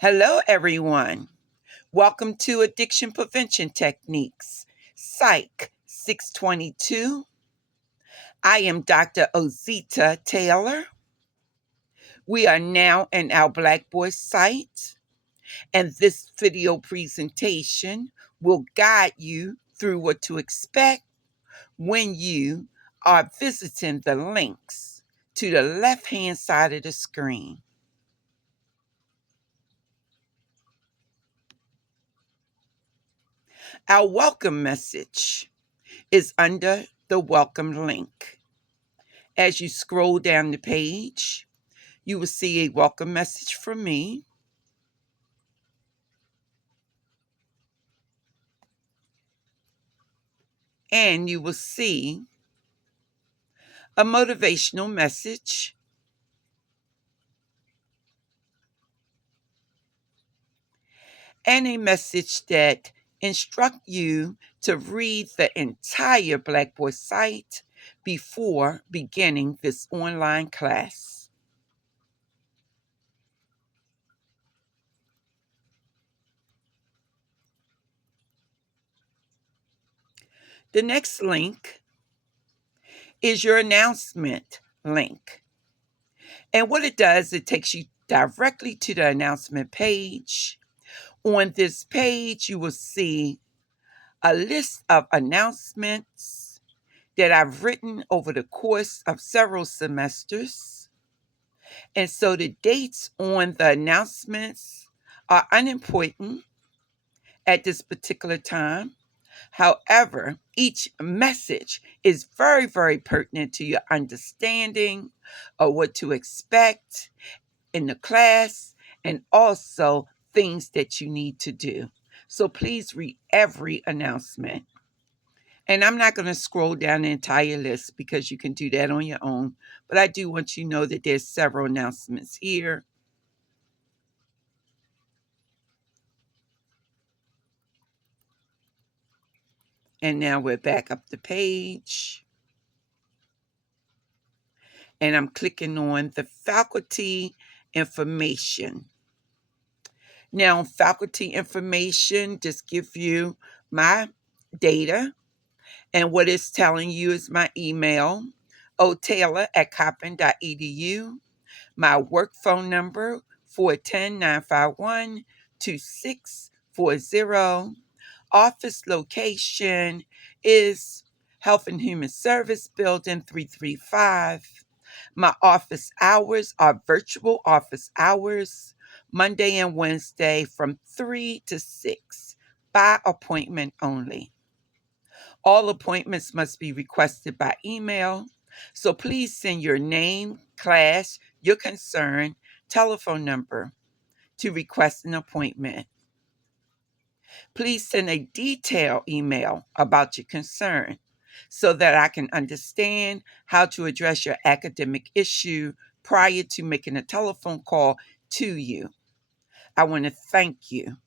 Hello, everyone. Welcome to Addiction Prevention Techniques, Psych 622. I am Dr. Ozita Taylor. We are now in our Blackboard site, and this video presentation will guide you through what to expect when you are visiting the links to the left-hand side of the screen. Our welcome message is under the welcome link. As you scroll down the page, you will see a welcome message from me. And you will see a motivational message and a message that instruct you to read the entire Blackboard site before beginning this online class. The next link is your announcement link. And what it does, it takes you directly to the announcement page. On this page, you will see a list of announcements that I've written over the course of several semesters. And so the dates on the announcements are unimportant at this particular time. However, each message is very, very pertinent to your understanding of what to expect in the class and also things that you need to do. So please read every announcement. And I'm not going to scroll down the entire list because you can do that on your own. But I do want you to know that there's several announcements here. And now we're back up the page. And I'm clicking on the faculty information. Now, faculty information just give you my data. And what it's telling you is my email, otaylor@coppin.edu, my work phone number, 410-951-2640. Office location is Health and Human Service Building 335. My office hours are virtual office hours, Monday and Wednesday from 3 to 6, by appointment only. All appointments must be requested by email. So please send your name, class, your concern, telephone number to request an appointment. Please send a detailed email about your concern so that I can understand how to address your academic issue prior to making a telephone call to you. I want to thank you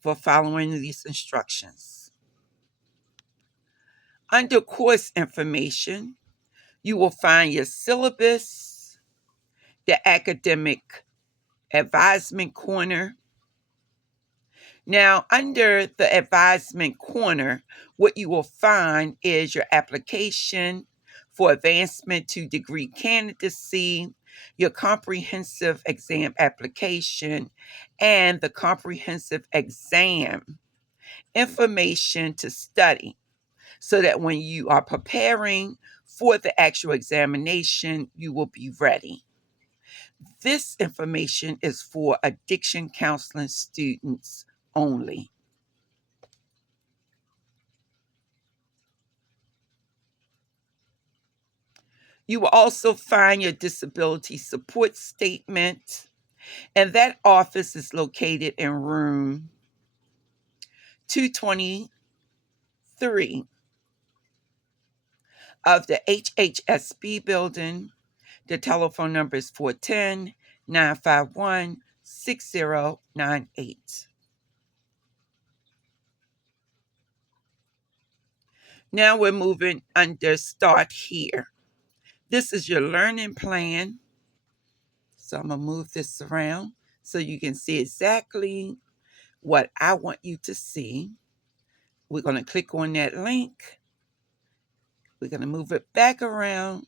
for following these instructions. Under course information, you will find your syllabus, the academic advisement corner. Now, under the advisement corner, what you will find is your application for advancement to degree candidacy, your comprehensive exam application, and the comprehensive exam information to study so that when you are preparing for the actual examination, you will be ready. This information is for addiction counseling students only. You will also find your disability support statement, and that office is located in room 223 of the HHSB building. The telephone number is 410-951-6098. Now we're moving under Start Here. This is your learning plan. So I'm going to move this around. so you can see exactly what I want you to see. We're going to click on that link. We're going to move it back around.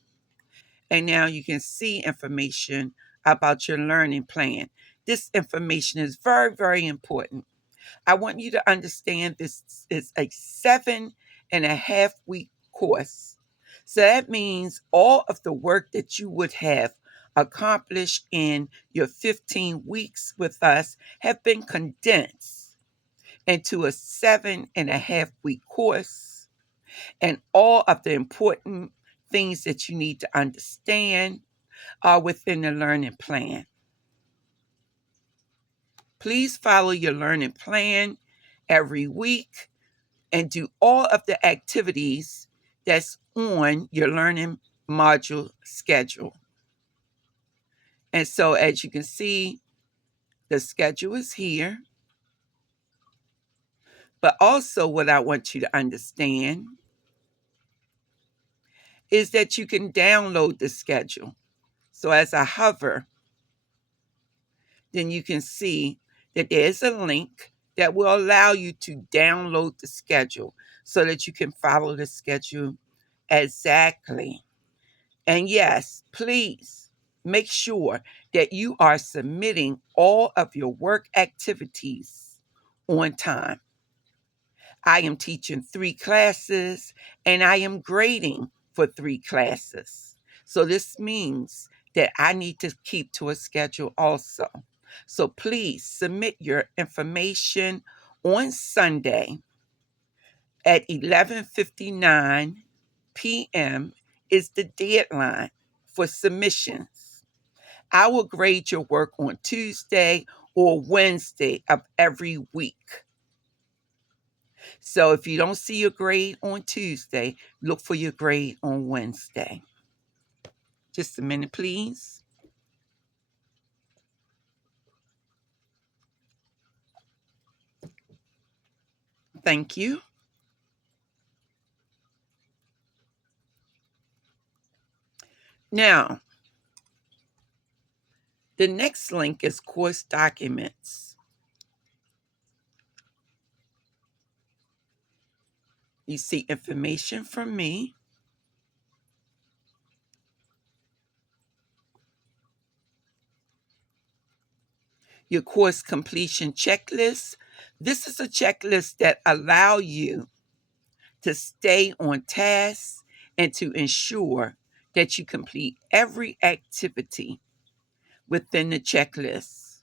And now you can see information about your learning plan. This information is very, very important. I want you to understand this is a 7.5 week course. So that means all of the work that you would have accomplished in your 15 weeks with us have been condensed into a 7.5 week course. And all of the important things that you need to understand are within the learning plan. Please follow your learning plan every week and do all of the activities that's on your learning module schedule. And so, as you can see, the schedule is here. But also, what I want you to understand is that you can download the schedule. So, as I hover, then you can see that there's a link that will allow you to download the schedule so that you can follow the schedule exactly. And yes, please make sure that you are submitting all of your work activities on time. I am teaching 3 classes and I am grading for 3 classes. So this means that I need to keep to a schedule also. So please submit your information on Sunday at 11:59 p.m. is the deadline for submissions. I will grade your work on Tuesday or Wednesday of every week. So if you don't see your grade on Tuesday, look for your grade on Wednesday. Just a minute, please. Thank you. Now, the next link is course documents. You see information from me. Your course completion checklist. This is a checklist that allow you to stay on task and to ensure that you complete every activity within the checklist.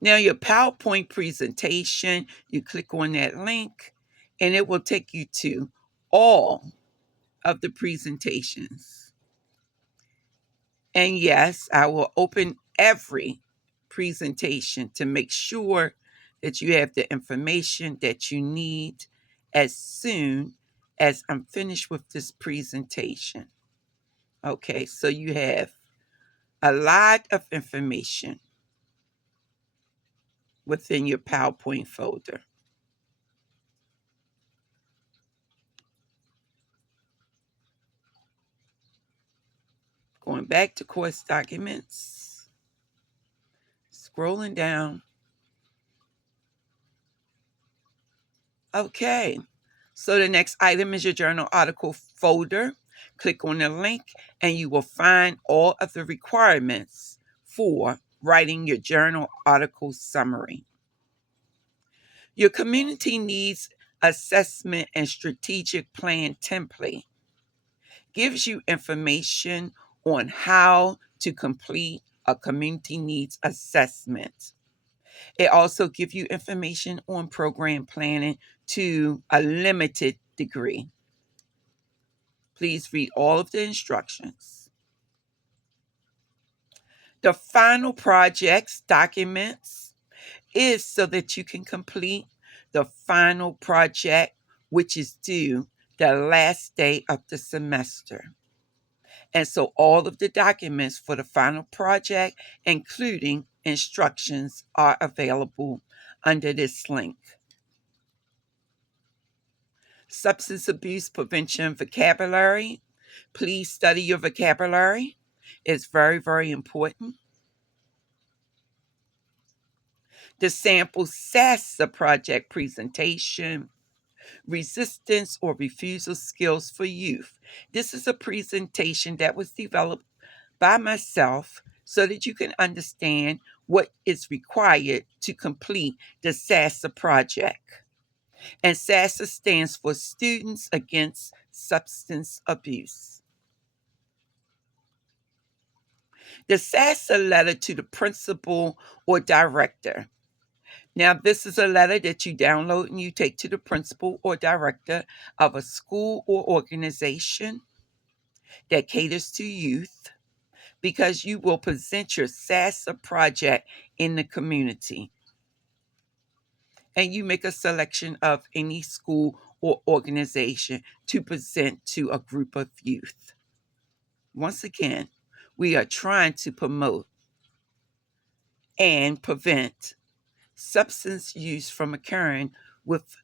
Now, your PowerPoint presentation, you click on that link and it will take you to all of the presentations. And yes, I will open every presentation to make sure that you have the information that you need as soon as I'm finished with this presentation. Okay, so you have a lot of information within your PowerPoint folder. Going back to course documents, scrolling down. Okay, so the next item is your journal article folder. Click on the link and you will find all of the requirements for writing your journal article summary. Your community needs assessment and strategic plan template gives you information on how to complete a community needs assessment. It also gives you information on program planning to a limited degree. Please read all of the instructions. The final projects documents is so that you can complete the final project, which is due the last day of the semester. And so all of the documents for the final project, including instructions, are available under this link. Substance abuse prevention vocabulary. Please study your vocabulary. It's very, very important. The sample SASA project presentation, Resistance or Refusal Skills for Youth. This is a presentation that was developed by myself so that you can understand what is required to complete the SASA project. And SASA stands for Students Against Substance Abuse. The SASA letter to the principal or director. Now, this is a letter that you download and you take to the principal or director of a school or organization that caters to youth, because you will present your SASA project in the community. And you make a selection of any school or organization to present to a group of youth. Once again, we are trying to promote and prevent substance use from occurring with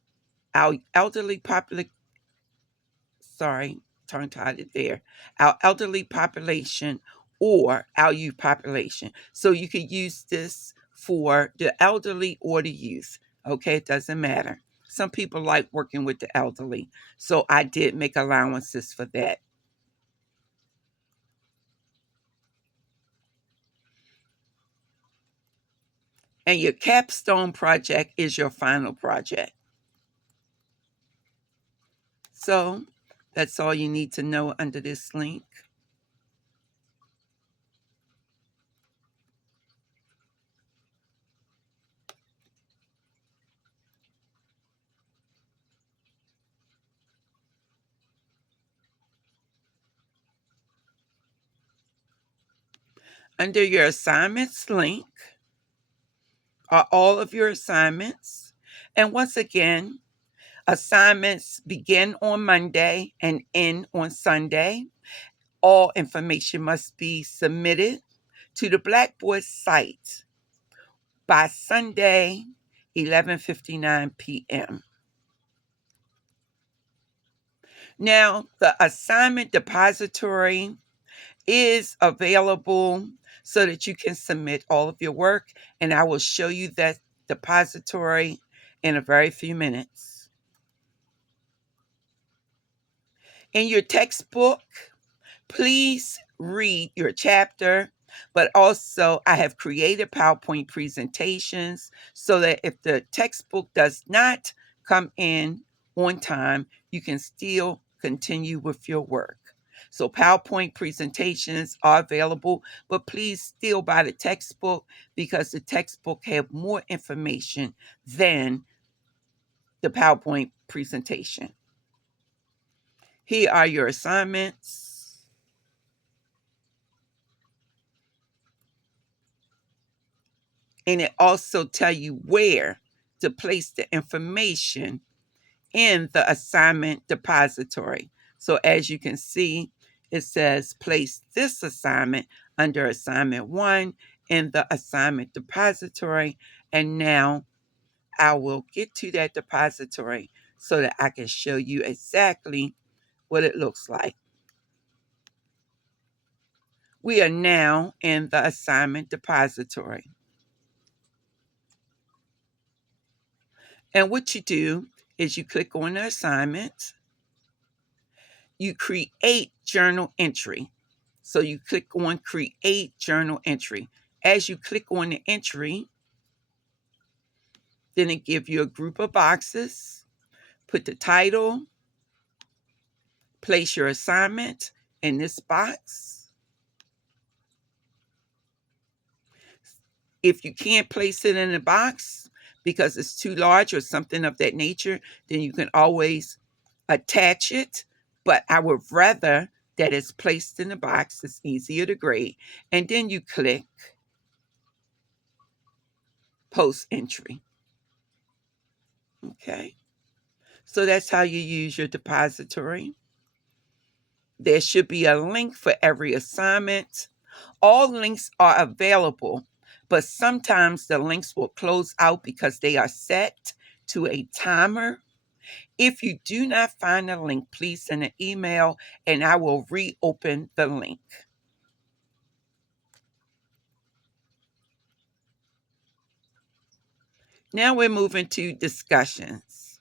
our elderly population. Sorry, tongue-tied it there. Our elderly population or our youth population. So you could use this for the elderly or the youth. Okay, it doesn't matter. Some people like working with the elderly, so I did make allowances for that. And your capstone project is your final project. So that's all you need to know under this link. Under your assignments link are all of your assignments. And once again, assignments begin on Monday and end on Sunday. All information must be submitted to the Blackboard site by Sunday, 11:59 p.m. Now, the assignment depository is available so that you can submit all of your work, and I will show you that depository in a very few minutes. In your textbook, please read your chapter, but also I have created PowerPoint presentations so that if the textbook does not come in on time, you can still continue with your work. So PowerPoint presentations are available, but please still buy the textbook because the textbook have more information than the PowerPoint presentation. Here are your assignments. And it also tell you where to place the information in the assignment depository. So as you can see, it says place this assignment under assignment 1 in the assignment depository. And now I will get to that depository so that I can show you exactly what it looks like. We are now in the assignment depository. And what you do is you click on the assignment, you create journal entry. So you click on create journal entry. As you click on the entry, then it gives you a group of boxes. Put the title, place your assignment in this box. If you can't place it in the box because it's too large or something of that nature, then you can always attach it. But I would rather that it's placed in the box. It's easier to grade. And then you click post entry. Okay. So that's how you use your depository. There should be a link for every assignment. All links are available, but sometimes the links will close out because they are set to a timer. If you do not find a link, please send an email and I will reopen the link. Now we're moving to discussions.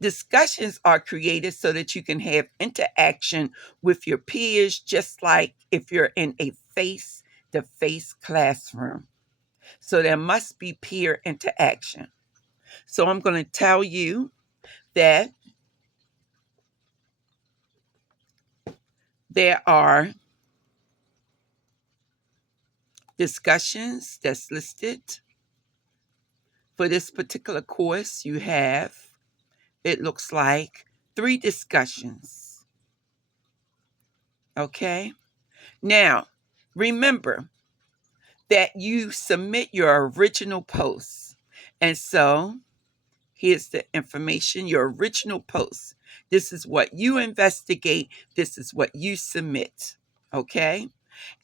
Discussions are created so that you can have interaction with your peers, just like if you're in a face-to-face classroom. So there must be peer interaction. So I'm going to tell you that there are discussions that's listed. For this particular course, you have, it looks like, 3 discussions. Okay? Now, remember that you submit your original posts. And so, here's the information, your original post. This is what you investigate. This is what you submit. Okay?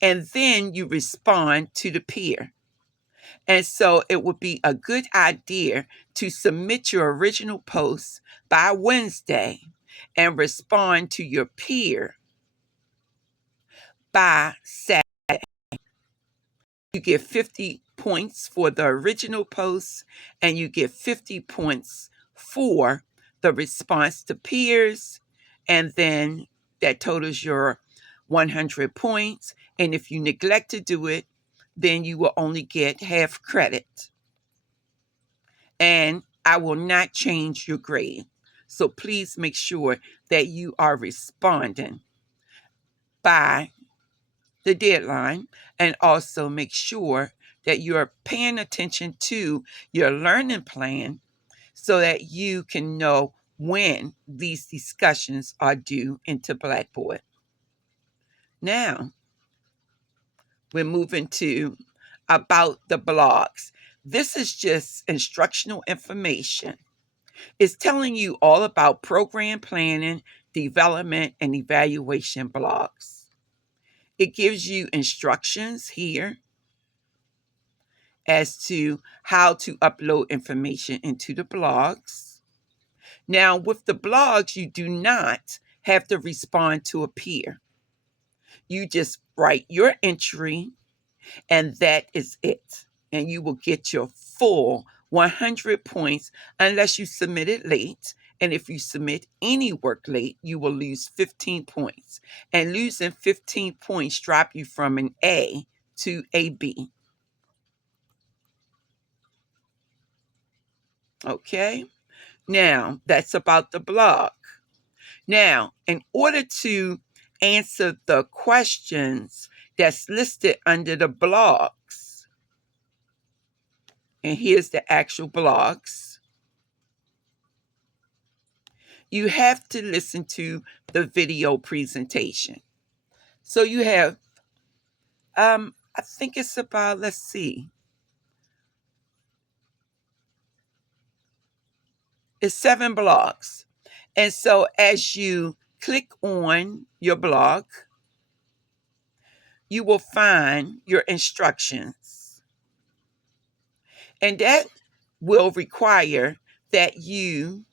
And then you respond to the peer. And so it would be a good idea to submit your original post by Wednesday and respond to your peer by Saturday. You get 50 points for the original post, and you get 50 points for the response to peers, and then that totals your 100 points. And if you neglect to do it, then you will only get half credit. And I will not change your grade. So please make sure that you are responding by the deadline, and also make sure that you're paying attention to your learning plan so that you can know when these discussions are due into Blackboard. Now, we're moving to about the blogs. This is just instructional information. It's telling you all about program planning, development, and evaluation blogs. It gives you instructions here as to how to upload information into the blogs. Now, with the blogs, you do not have to respond to a peer. You just write your entry, and that is it. And you will get your full 100 points unless you submit it late. And if you submit any work late, you will lose 15 points. And losing 15 points drop you from an A to a B. Okay? Now, that's about the blog. Now, in order to answer the questions that's listed under the blogs, and here's the actual blogs, you have to listen to the video presentation. So you have, I think it's about, let's see, it's 7 blogs. And so as you click on your blog, you will find your instructions. And that will require that you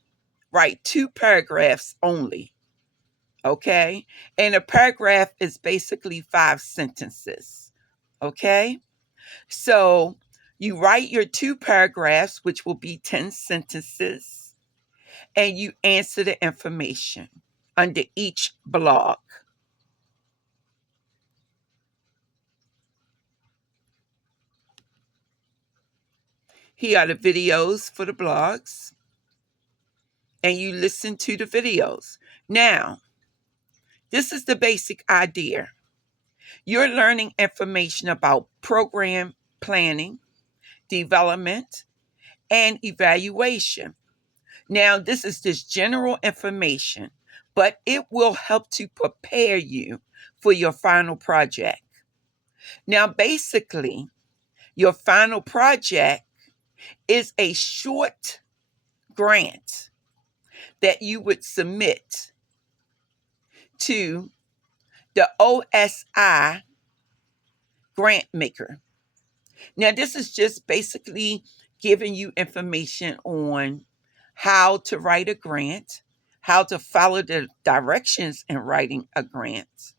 write 2 paragraphs only. Okay? And a paragraph is basically 5 sentences. Okay? So you write your 2 paragraphs, which will be 10 sentences, and you answer the information under each blog. Here are the videos for the blogs, and you listen to the videos. Now, this is the basic idea. You're learning information about program planning, development, and evaluation. Now, this is just general information, but it will help to prepare you for your final project. Now, basically, your final project is a short grant that you would submit to the OSI grant maker. Now, this is just basically giving you information on how to write a grant, how to follow the directions in writing a grant.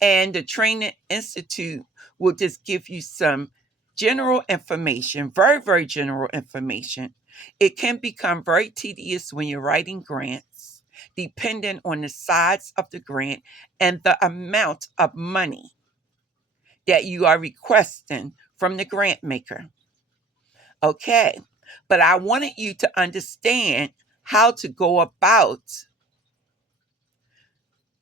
And the Training Institute will just give you some general information, very, very general information. It can become very tedious when you're writing grants, depending on the size of the grant and the amount of money that you are requesting from the grant maker. Okay, but I wanted you to understand how to go about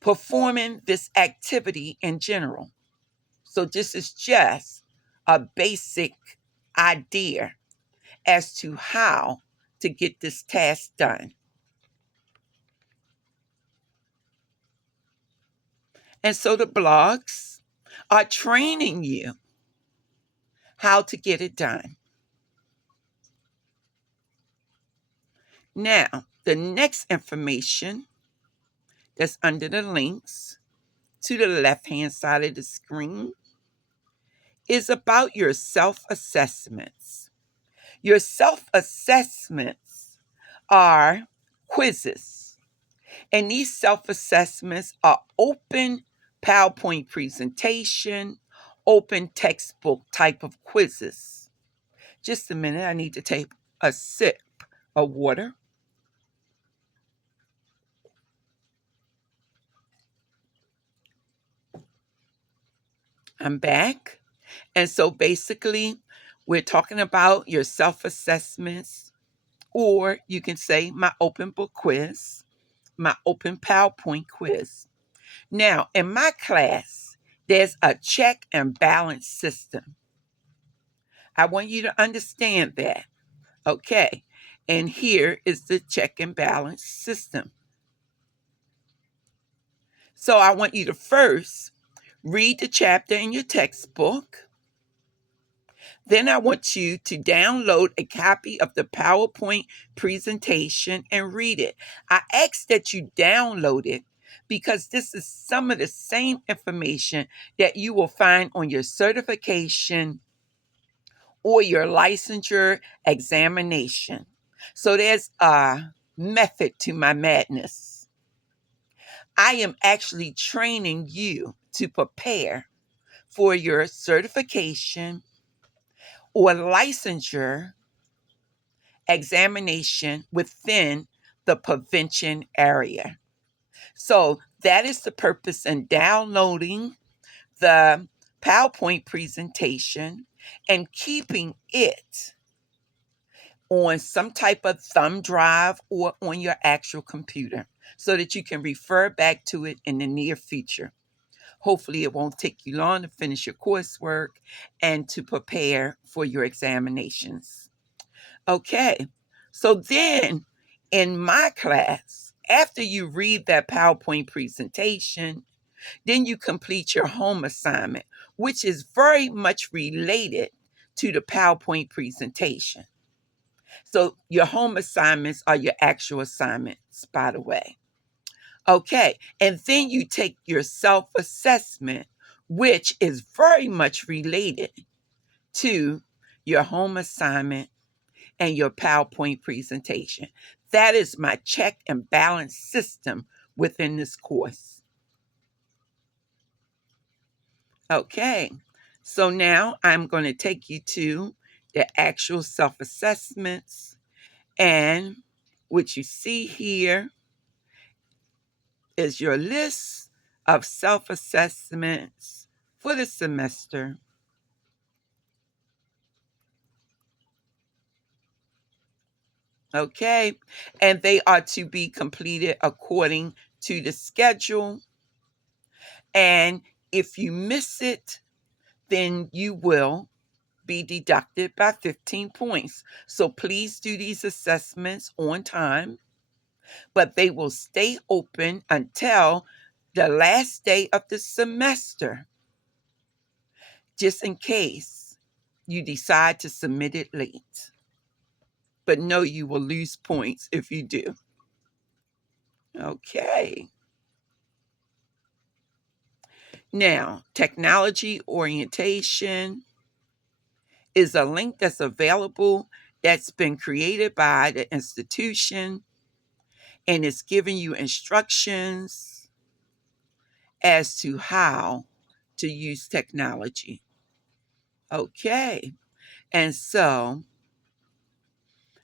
performing this activity in general. So, this is just a basic idea as to how to get this task done. And so, the blogs are training you how to get it done. Now, the next information that's under the links to the left hand side of the screen is about your self assessments. Your self assessments are quizzes, and these self assessments are open PowerPoint presentation, open textbook type of quizzes. Just a minute, I need to take a sip of water. I'm back. And so basically, we're talking about your self assessments, or you can say my open book quiz, my open PowerPoint quiz. Now, in my class, there's a check and balance system. I want you to understand that. Okay. And here is the check and balance system. So I want you to first read the chapter in your textbook. Then I want you to download a copy of the PowerPoint presentation and read it. I ask that you download it because this is some of the same information that you will find on your certification or your licensure examination. So there's a method to my madness. I am actually training you to prepare for your certification or licensure examination within the prevention area. So that is the purpose in downloading the PowerPoint presentation and keeping it on some type of thumb drive or on your actual computer so that you can refer back to it in the near future. Hopefully, it won't take you long to finish your coursework and to prepare for your examinations. Okay, so then in my class, after you read that PowerPoint presentation, then you complete your home assignment, which is very much related to the PowerPoint presentation. So your home assignments are your actual assignments, by the way. Okay, and then you take your self assessment, which is very much related to your home assignment and your PowerPoint presentation. That is my check and balance system within this course. Okay, so now I'm going to take you to the actual self assessments, and what you see here is your list of self assessments for the semester. Okay, and they are to be completed according to the schedule. And if you miss it, then you will be deducted by 15 points. So please do these assessments on time, but they will stay open until the last day of the semester, just in case you decide to submit it late. But no, you will lose points if you do. Okay. Now, technology orientation is a link that's available that's been created by the institution, and it's giving you instructions as to how to use technology. Okay. And so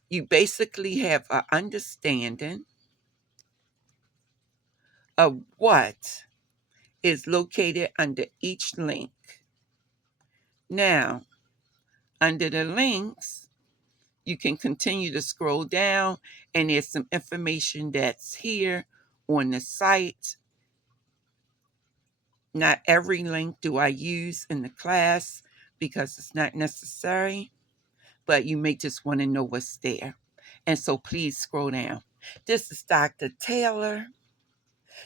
you basically have an understanding of what is located under each link. Now, under the links, you can continue to scroll down, and there's some information that's here on the site. Not every link do I use in the class because it's not necessary, but you may just want to know what's there. And so please scroll down. This is Dr. Taylor.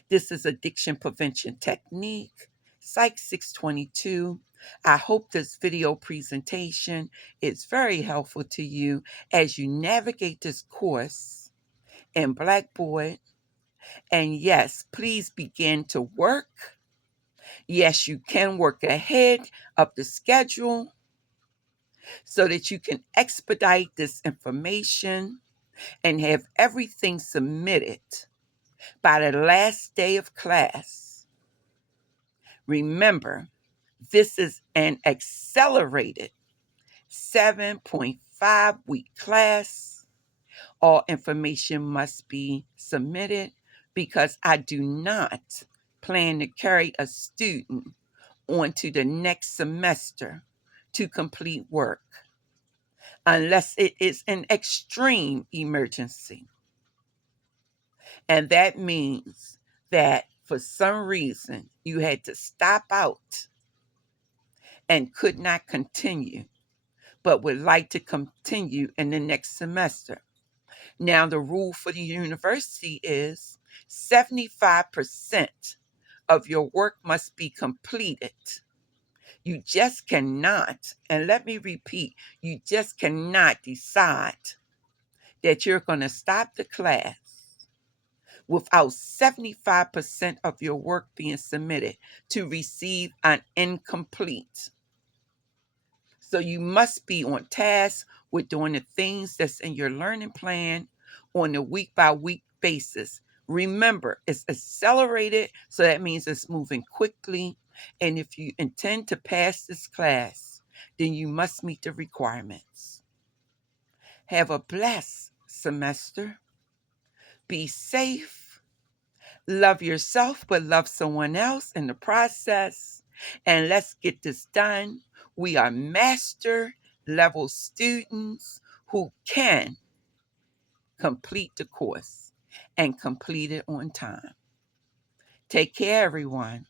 This is Addiction Prevention Technique, Psych 622. I hope this video presentation is very helpful to you as you navigate this course in Blackboard. And yes, please begin to work. Yes, you can work ahead of the schedule so that you can expedite this information and have everything submitted by the last day of class. Remember, this is an accelerated 7.5 week class. All information must be submitted because I do not plan to carry a student on to the next semester to complete work unless it is an extreme emergency. And that means that for some reason you had to stop out and could not continue, but would like to continue in the next semester. Now, the rule for the university is 75% of your work must be completed. You just cannot, and let me repeat, you just cannot decide that you're going to stop the class without 75% of your work being submitted to receive an incomplete. So you must be on task with doing the things that's in your learning plan on a week by week basis. Remember, it's accelerated, so that means it's moving quickly. And if you intend to pass this class, then you must meet the requirements. Have a blessed semester. Be safe. Love yourself, but love someone else in the process. And let's get this done. We are master level students who can complete the course and complete it on time. Take care, everyone.